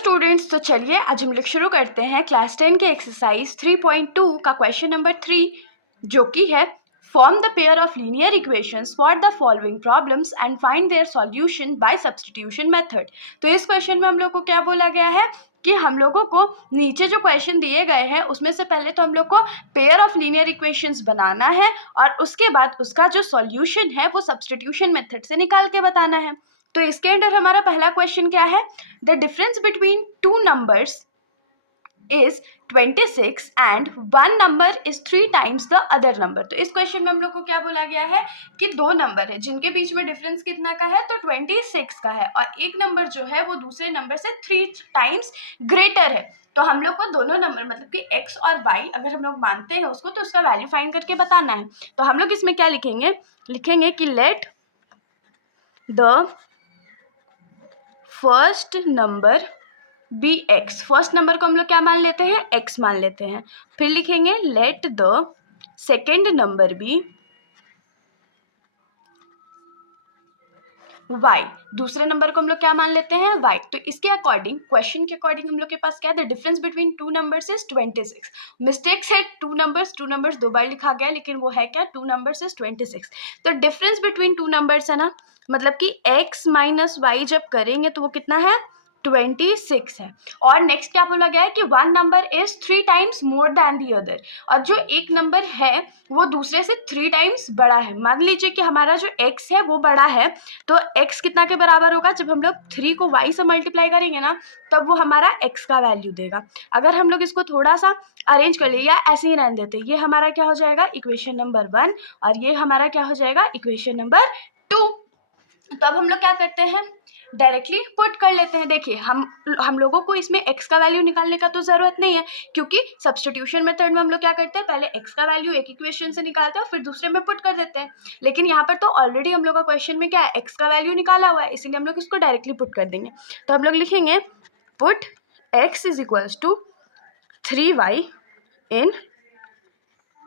Students, तो चलिए आज हम लोग शुरू करते हैं क्लास 10 के एक्सरसाइज 3.2 का क्वेश्चन नंबर 3, जो कि है form the pair of linear equations for the following problems and find their solution bye substitution method. तो इस क्वेश्चन में हम लोग को क्या बोला गया है कि हम लोगों को नीचे जो क्वेश्चन दिए गए हैं उसमें से पहले तो हम लोग को पेयर ऑफ लीनियर इक्वेशंस बनाना है और उसके बाद उसका जो सॉल्यूशन है वो सब्स्टिट्यूशन मेथड से निकाल के बताना है। तो इसके अंदर हमारा पहला क्वेश्चन क्या है, the difference between two numbers is 26 and one number is 3 times the other number. तो इस क्वेश्चन में हम लोग को क्या बोला गया है कि दो नंबर है जिनके बीच में डिफरेंस कितना का है, तो 26 का है और एक नंबर जो है वो दूसरे नंबर से 3 टाइम्स ग्रेटर है। तो हम लोग को दोनों नंबर मतलब कि x और y अगर हम लोग मानते हैं उसको तो उसका वैल्यू फाइंड करके बताना है। तो हम लोग इसमें क्या लिखेंगे कि let the first number be x. First number को हम लोग क्या मान लेते हैं, एक्स मान लेते हैं। फिर लिखेंगे let the second number be y। दूसरे नंबर को हम लोग क्या मान लेते हैं, y। तो इसके अकॉर्डिंग, क्वेश्चन के अकॉर्डिंग हम लोग के पास क्या है, the difference between two numbers is 26। Mistakes है, टू नंबर्स दो बार लिखा गया लेकिन वो है क्या, टू नंबर्स इज 26। तो डिफरेंस बिटवीन टू नंबर्स है ना, मतलब कि x माइनस वाई जब करेंगे तो वो कितना है, 26 है। और नेक्स्ट क्या बोला गया है कि one number is 3 times more than the other, और जो एक नंबर है वो दूसरे से 3 टाइम्स बड़ा है। मान लीजिए कि हमारा जो x है वो बड़ा है, तो x कितना के बराबर होगा, जब हम लोग 3 को y से मल्टीप्लाई करेंगे ना तब वो हमारा x का वैल्यू देगा। अगर हम लोग इसको थोड़ा सा अरेंज कर ले या ऐसे ही रहने देते, ये हमारा क्या हो जाएगा, इक्वेशन नंबर 1 और ये हमारा क्या हो जाएगा, इक्वेशन नंबर 2। तो अब हम लोग क्या करते हैं, डायरेक्टली पुट कर लेते हैं। देखिए हम लोगों को इसमें x का वैल्यू निकालने का तो ज़रूरत नहीं है, क्योंकि सब्स्टिट्यूशन मेथड में हम लोग क्या करते हैं, पहले x का वैल्यू एक इक्वेशन से निकालते हैं और फिर दूसरे में पुट कर देते हैं। लेकिन यहाँ पर तो ऑलरेडी हम लोग का क्वेश्चन में क्या है, x का वैल्यू निकाला हुआ है, इसीलिए हम लोग इसको डायरेक्टली पुट कर देंगे। तो हम लोग लिखेंगे put x is equals to 3y in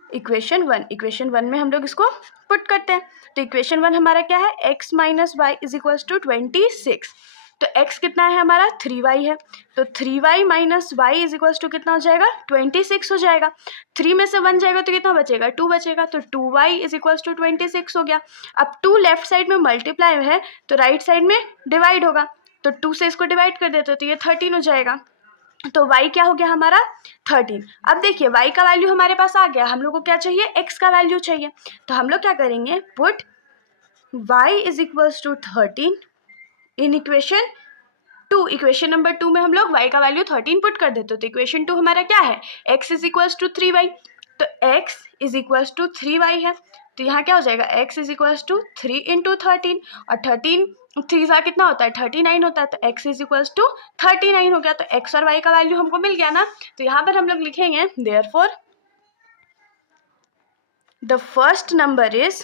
equation 1। Equation 1 में हम लोग इसको पुट करते हैं। तो इक्वेशन 1 हमारा क्या है, x minus y is equals to 26। तो x कितना है हमारा, 3y है। तो 3y minus y is equals to कितना हो जाएगा, 26 हो जाएगा। 3 में से 1 जाएगा तो कितना बचेगा, 2 बचेगा। तो 2y इज इक्वल्स टू 26 हो गया। अब 2 लेफ्ट साइड में मल्टीप्लाई है तो राइट साइड में डिवाइड होगा, तो 2 से इसको डिवाइड कर देते तो ये 13 हो जाएगा। तो y क्या हो गया हमारा, 13। अब देखिए y का वैल्यू हमारे पास आ गया, हम लोग को क्या चाहिए, x का वैल्यू चाहिए। तो हम लोग क्या करेंगे, put y is equals to 13 in equation 2। Equation number 2 में हम लोग y का वैल्यू 13 पुट कर देते, तो इक्वेशन 2 हमारा क्या है, x is equals to 3y। तो x is equals to 3y है, तो यहाँ क्या हो जाएगा, x is equals to 3 into 13, और 13 3 सा कितना होता है, 39 होता है। तो x इज इक्वल्स टू 39 हो गया। तो x और y का वैल्यू हमको मिल गया ना। तो यहाँ पर हम लोग लिखेंगे therefore the first number is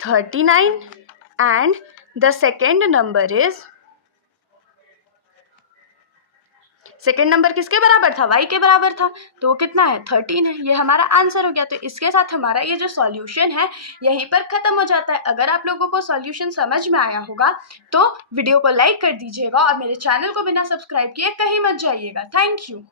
39 and the second number is, second number किसके बराबर था, y के बराबर था, तो वो कितना है, 13 है। ये हमारा आंसर हो गया। तो इसके साथ हमारा ये जो सॉल्यूशन है यहीं पर ख़त्म हो जाता है। अगर आप लोगों को सॉल्यूशन समझ में आया होगा तो वीडियो को लाइक कर दीजिएगा और मेरे चैनल को बिना सब्सक्राइब किए कहीं मत जाइएगा। Thank you.